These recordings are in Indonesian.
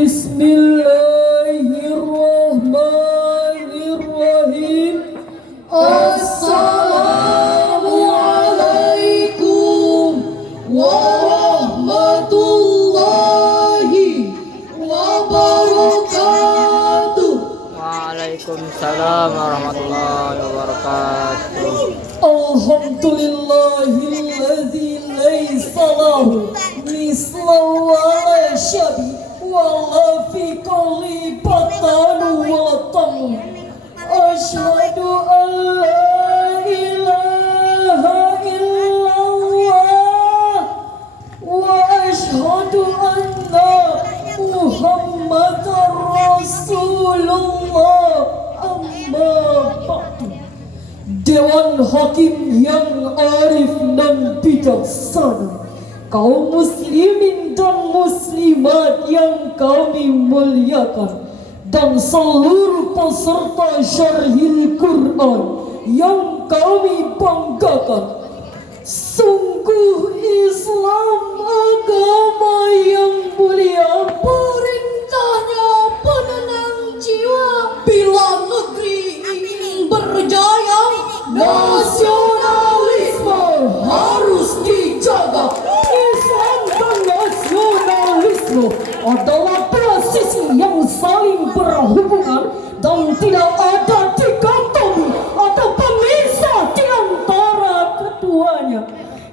Bismillahirrahmanirrahim. Assalamualaikum warahmatullahi wabarakatuh. Waalaikumsalam warahmatullahi wabarakatuh. Alhamdulillahilladzi laisa lahu mislu wala syabi wala fi kulli batanu wa tamu. Asyhadu an la ilaha illallah wa asyhadu anna Muhammadar Rasulullah. Amma ba'du. Dewan Hakim yang arif dan bijaksana, kaum muslimin dan muslimat yang kami muliakan, dan seluruh peserta syarhil Quran yang kami banggakan. Sungguh Islam agama yang mulia, perintahnya penenang jiwa. Bila negeri ingin berjaya, nasionalisme harus dijaga. Islam dan nasionalisme adalah basis yang saling berhubungan dan tidak ada dikotomi atau pemisah di antara keduanya.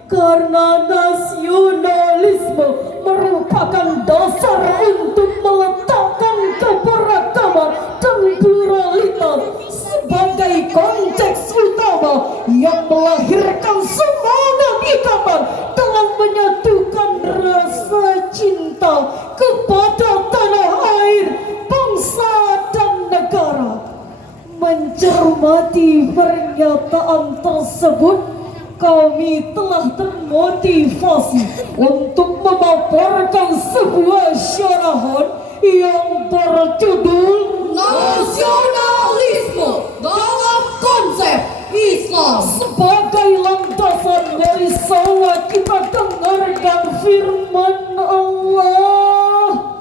Karena nasionalisme merupakan dasar untuk meletakkan keberagaman dan pluralitas sebagai konteks utama yang melahirkan semangat ikatan dalam menyatukan rasa cinta kepada tanah air, bangsa dan negara. Mencermati pernyataan tersebut, kami telah termotivasi untuk memaparkan sebuah syarahan yang berjudul Nasionalisme dalam Konsep Islam. Sebagai landasan dari sana kita dengarkan firman Allah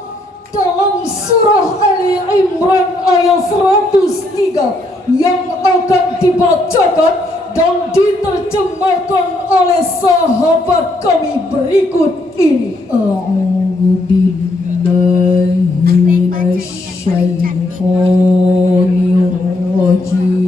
dalam surah Ali Imran ayat 103 yang akan dibacakan dan diterjemahkan oleh sahabat kami berikut ini. A'udzu billahi minasyaitonir rajim.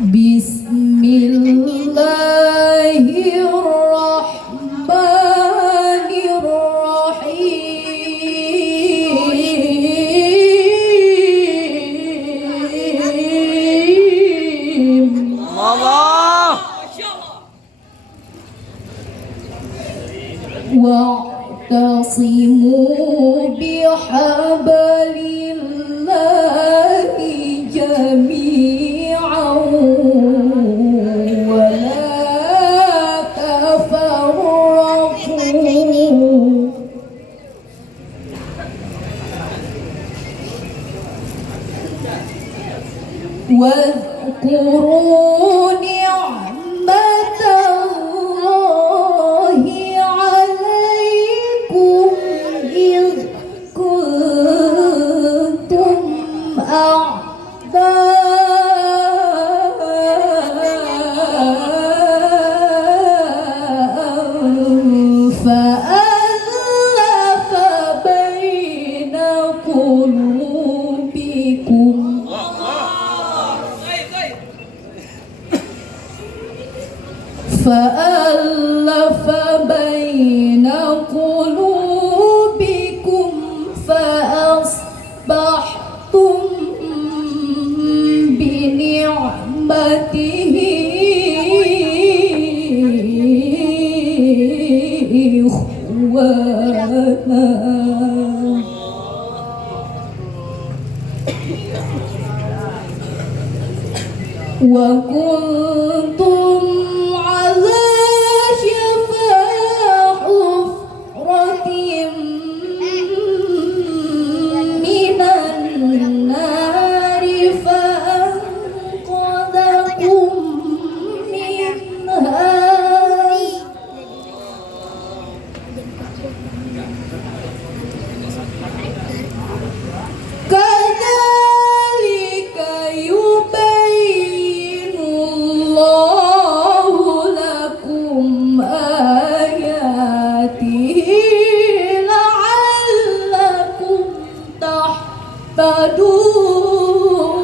Bismillahirrahmanirrahim. Allah. Wa'tasimu bihablillahi jami'an wa la tafarraqu. واذكروا نعمة الله عليكم إذ كنتم أعداء فألف بين قلوبكم فألف بين قلوبكم فأصبحتم بنعمته إخوانا وكنتم على شفا حفرة من النار فأنقذكم منها yashhadun.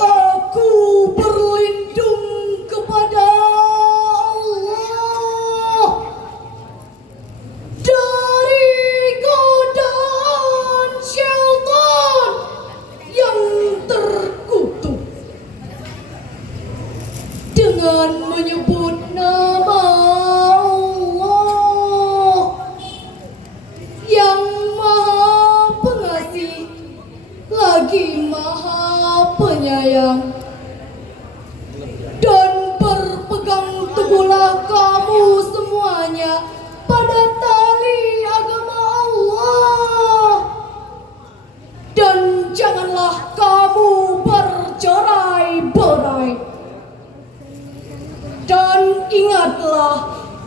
Aku berlindung kepada Allah dari godaan syaitan yang terkutuk dengan menyebut nama Allah yang Maha Pengasih lagi Maha Penyayang. Dan berpegang teguhlah kamu semuanya pada tali agama Allah, dan janganlah kamu bercerai-berai. Dan ingatlah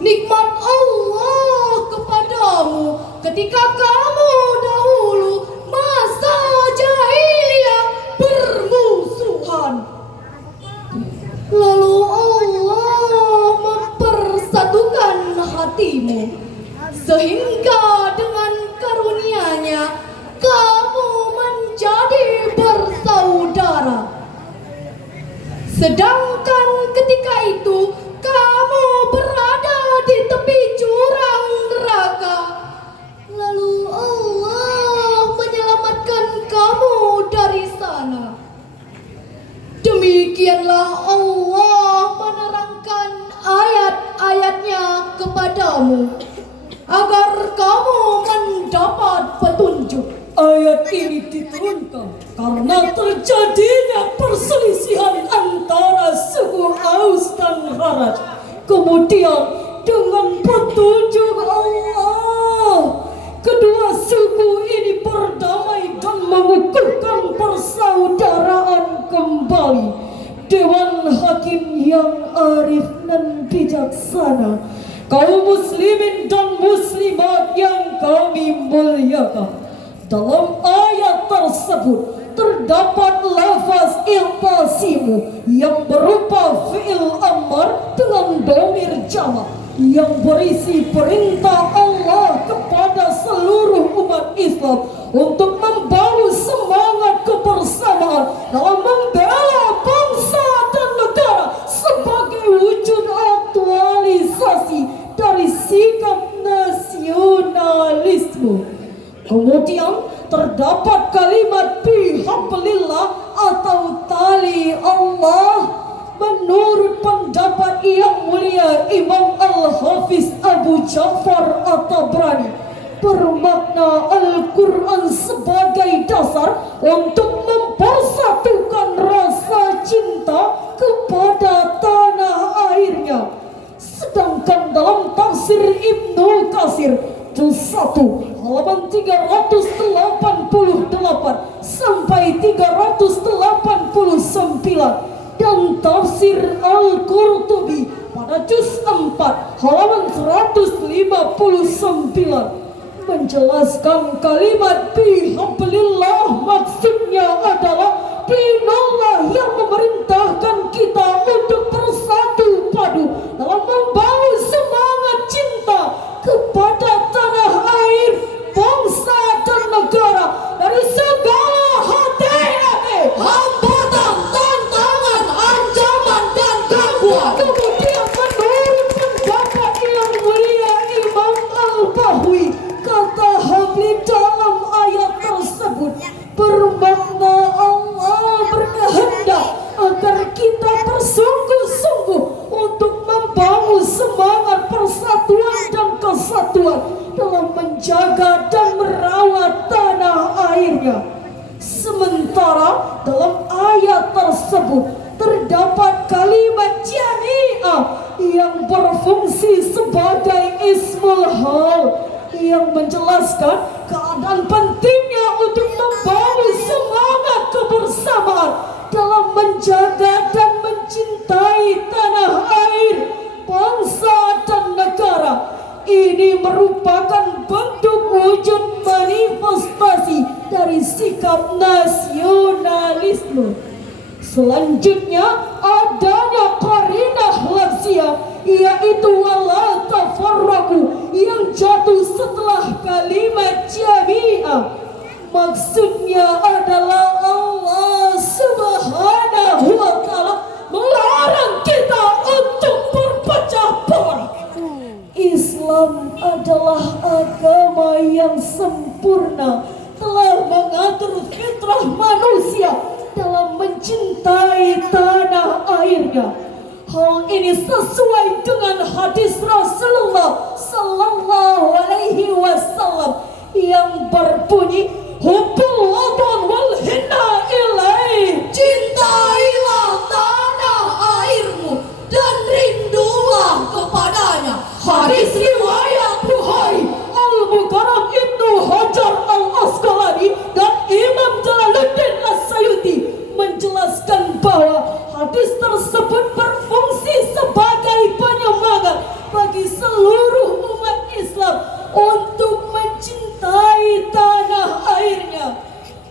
nikmat Allah kepadamu ketika kamu dahulu masa jahiliyah bermusuhan. Lalu Allah mempersatukan hatimu sehingga dengan karunia-Nya kamu menjadi bersaudara. Sedangkan ketika itu kamu berada di tepi jurang neraka. Lalu Allah menyelamatkan kamu dari sana. Demikianlah Allah menerangkan ayat-ayatnya kepadamu agar kamu mendapat petunjuk. Ayat ini diturunkan karena terjadinya perselisihan antara suku Aus dan Kharaj. Kemudian dengan petunjuk Allah, kedua suku ini berdamai dan mengukuhkan persaudaraan kembali. Dewan Hakim yang arif dan bijaksana, kaum muslimin dan muslimat yang kami muliakan, dalam ayat tersebut terdapat lafaz iltasimu yang berupa fi'il amar dengan dhamir jamak yang berisi perintah Allah kepada seluruh umat Islam untuk membangun semangat kebersamaan dalam membela bangsa dan negara sebagai wujud aktualisasi dari sikap nasionalisme. Kemudian terdapat kalimat bihablillah atau tali Allah. Menurut pendapat yang mulia Imam Al-Hafiz Abu Ja'far At-Tabrani, bermakna Al-Quran sebagai dasar untuk mempersatukan rasa cinta kepada tanah airnya. Sedangkan dalam tafsir Ibnu Katsir juz 1 halaman 388 sampai 389 dan tafsir Al-Qurtubi pada juz 4 halaman 159 menjelaskan kalimat bihablillah maksudnya adalah dinallah yang memerintahkan kita untuk bersatu padu dalam membangun semangat cinta kepada tanah air, bangsa dan negara dari segala hati-hati, hambatan, tantangan, ancaman dan gangguan. Kemudian menurut pendapat yang mulia Imam Al-Bahwi, kata Habib dalam ayat tersebut bermakna Allah berkehendak agar kita bersungguh-sungguh untuk membangun semangat persatuan dan kesatuan dalam menjaga dan merawat tanah airnya. Sementara dalam ayat tersebut terdapat kalimat jami'ah yang berfungsi sebagai ismul hal yang menjelaskan keadaan pentingnya untuk membangun semangat kebersamaan dalam menjaga dan mencintai tanah air, bangsa dan negara. Ini merupakan bentuk wujud manifestasi dari sikap nasionalisme. Selanjutnya adanya qarinah lafziyah, yaitu wala tafarraqu yang jatuh setelah kalimat jami'ah. Maksudnya adalah Allah Subhanahu wa ta'ala melarang kita untuk berpecah belah. Islam adalah agama yang sempurna, telah mengatur fitrah manusia dalam mencintai tanah airnya. Hal ini sesuai dengan hadis Rasulullah sallallahu alaihi wasallam yang berbunyi, hubbullah wal hinna ilaih. Cintailah tanah airmu dan rindulah kepadanya. Hadis riwayat Bukhari. Al-Mukarram Ibnu Hajar Al-Asqalani dan Imam Jalaluddin As-Sayuti menjelaskan bahwa hadis tersebut berfungsi sebagai penyemangat bagi seluruh umat Islam untuk mencintai tanah airnya.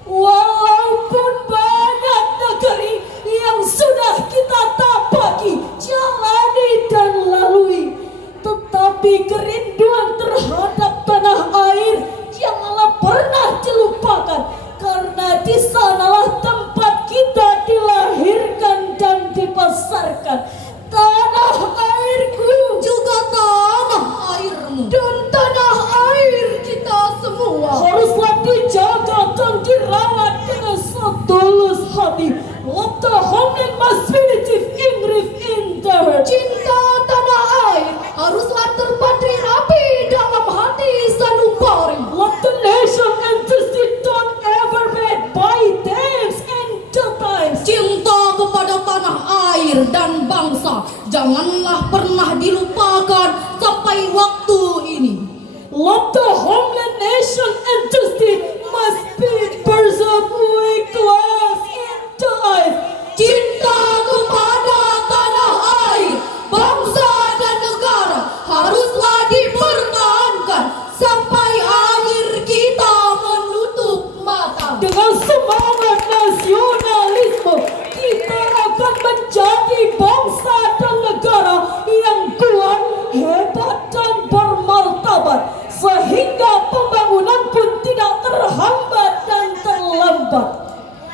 Walaupun banyak negeri yang sudah kita tapaki, jalani dan lalui, tetapi kerinduan terhadap tanah air janganlah pernah dilupakan, karena di sanalah tempat kita dilahirkan dan dibesarkan. Tanah airku Juga tanah airmu dan tanah air kita semua haruslah dijaga dan dirawat dengan setulus hati. Love the homeland must be live in there. Cinta tanah air haruslah terpatri rapi dalam hati sanubari. Love the nation and just don't ever bad by times and the times. Cinta kepada tanah air dan bangsa janganlah pernah dilupakan sampai waktu ini. Love the homeland, nation and justice must be preserved with glass in the eyes. Cinta kepada tanah air, bangsa dan negara haruslah dipertahankan sampai akhir kita menutup mata. Dengan semangat nasionalisme, kita akan menjadi bangsa dan negara yang kuat, hebat dan bermartabat, sehingga pembangunan pun tidak terhambat dan terlambat.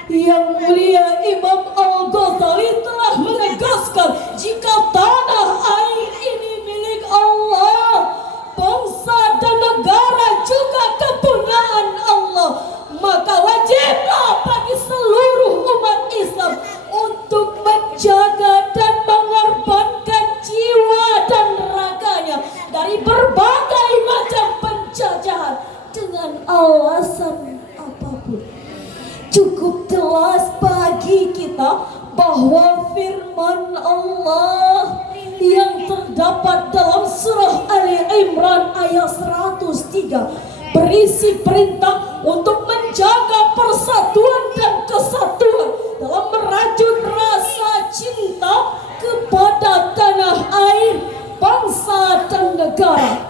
Yang mulia Imam Al-Ghazali telah menegaskan, jika tanah air ini milik Allah, bangsa dan negara juga kepunyaan Allah, maka wajiblah bagi seluruh umat Islam untuk menjaga dan mengorbankan jiwa dan raganya dari berbagai macam penjajahan dengan alasan apapun. Cukup jelas bagi kita bahwa firman Allah yang terdapat dalam surah Ali Imran ayat 103 berisi perintah untuk menjaga persatuan dan kesatuan dalam merajut rasa cinta kepada tanah air, bangsa dan negara.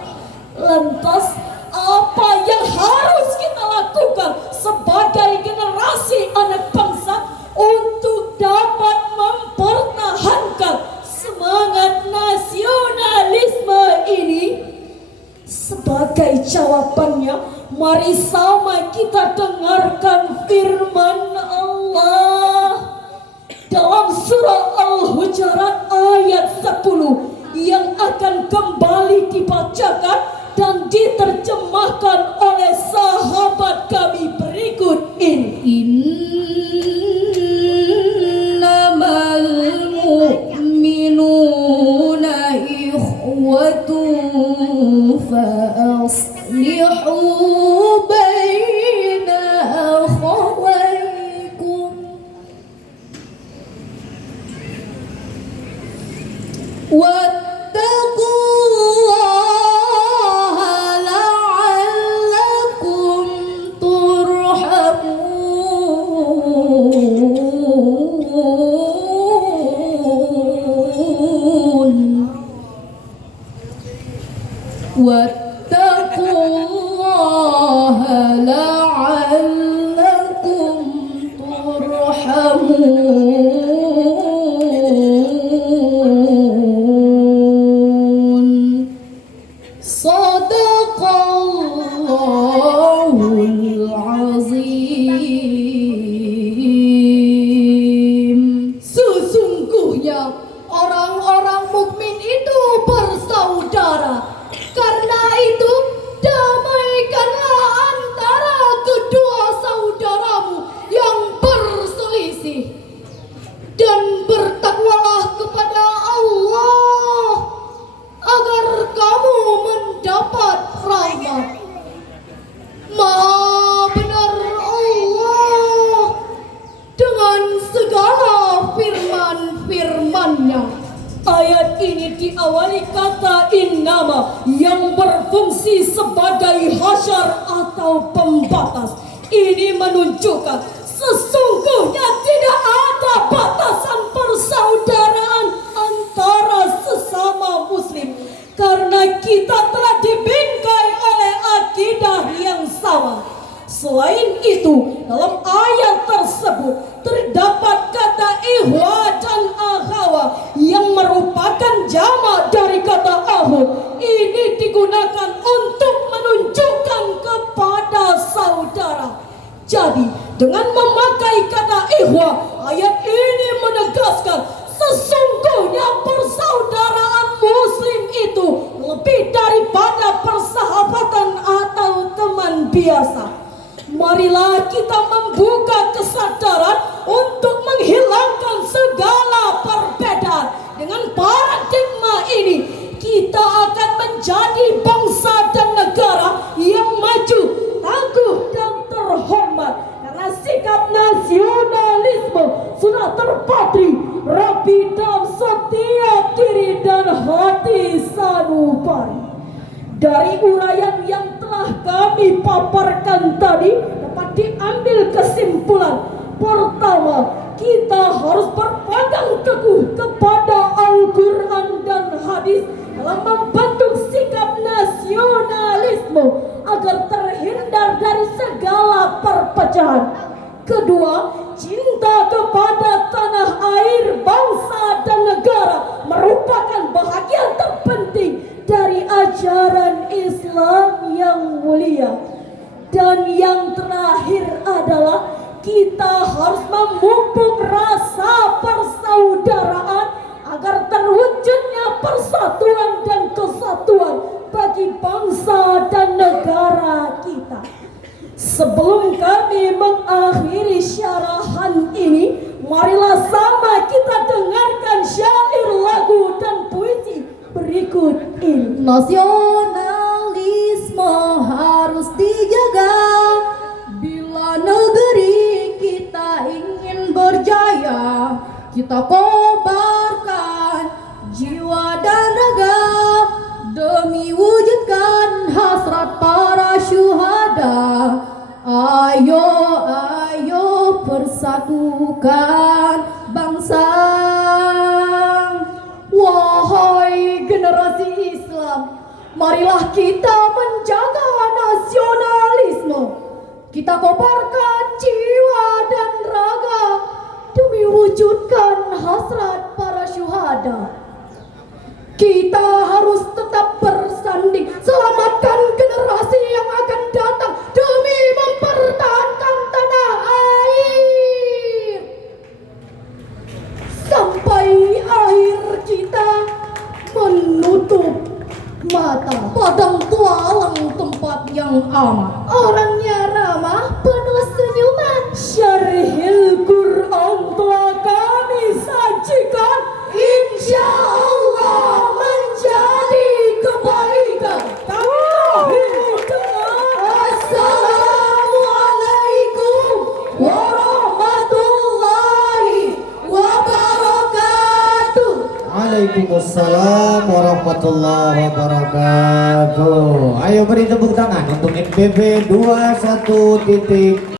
Lantas apa yang harus kita lakukan sebagai generasi anak bangsa untuk dapat mempertahankan semangat nasionalisme ini? Sebagai jawabannya, mari sama kita dengarkan firman Allah dalam surah Al-Hujurat ayat 10 yang akan kembali dibacakan dan diterjemahkan oleh sahabat kami berikut ini. Innamal mu'minuna ikhwatun fa-aslihu baina akhawaykum wattaqullaha la'allakum turhamun. Wattaqullaha hasyar atau pembatas. Ini menunjukkan sesungguhnya tidak ada batasan persaudaraan antara sesama muslim, karena kita telah dibingkai oleh akidah yang sama. Selain itu, dalam ayat tersebut terdapat kata ikhwa dan akhawa yang merupakan jamak dari kata ahud. Ini digunakan untuk menunjukkan kepada saudara. Jadi, dengan memakai kata ikhwa, ayat ini menegaskan sesungguhnya persaudaraan muslim itu lebih daripada persahabatan atau teman biasa. Marilah kita membuka kesadaran untuk menghilangkan segala perbedaan. Dengan paradigma ini, kita akan menjadi bangsa dan negara yang maju, tangguh dan terhormat. Karena sikap nasionalisme sudah terpatri rapi dalam setiap diri dan hati sanubari. Dari uraian yang telah kami paparkan tadi dapat diambil kesimpulan. Pertama, kita harus berpegang teguh kepada Al-Quran dan hadis dalam membentuk sikap nasionalisme agar terhindar dari segala perpecahan. Kedua, cinta kepada tanah air, bangsa dan negara merupakan bahagian terpenting dari ajaran Islam yang mulia. Dan yang terakhir adalah kita harus memupuk rasa persaudaraan agar terwujudnya persatuan dan kesatuan bagi bangsa dan negara kita. Sebelum kami mengakhiri syarahan ini, marilah sama kita dengarkan syair, lagu dan puisi berikut ini. Nasionalisme harus dijaga bila negeri kita ingin berjaya. Kita kobarkan jiwa dan raga demi wujudkan hasrat para syuhada. Ayo, ayo persatukan bangsa. Wahai generasi Islam, marilah kita menjaga nasionalisme. Kita kobarkan jiwa dan raga demi wujudkan hasrat para syuhada. Kita harus tetap bersanding, selamatkan generasi yang akan datang demi mempertahankan tanah air. Sampai akhir kita menutup mata. Padang tualang tempat yang aman, orangnya ramah, penuh senyuman. Syarhil Quran telah kami sajikan, insya Allah menjadi kebaikan. Assalamualaikum warahmatullahi wabarakatuh. Waalaikumsalam warahmatullahi wabarakatuh. Ayo beri tepuk tangan untuk NPB 21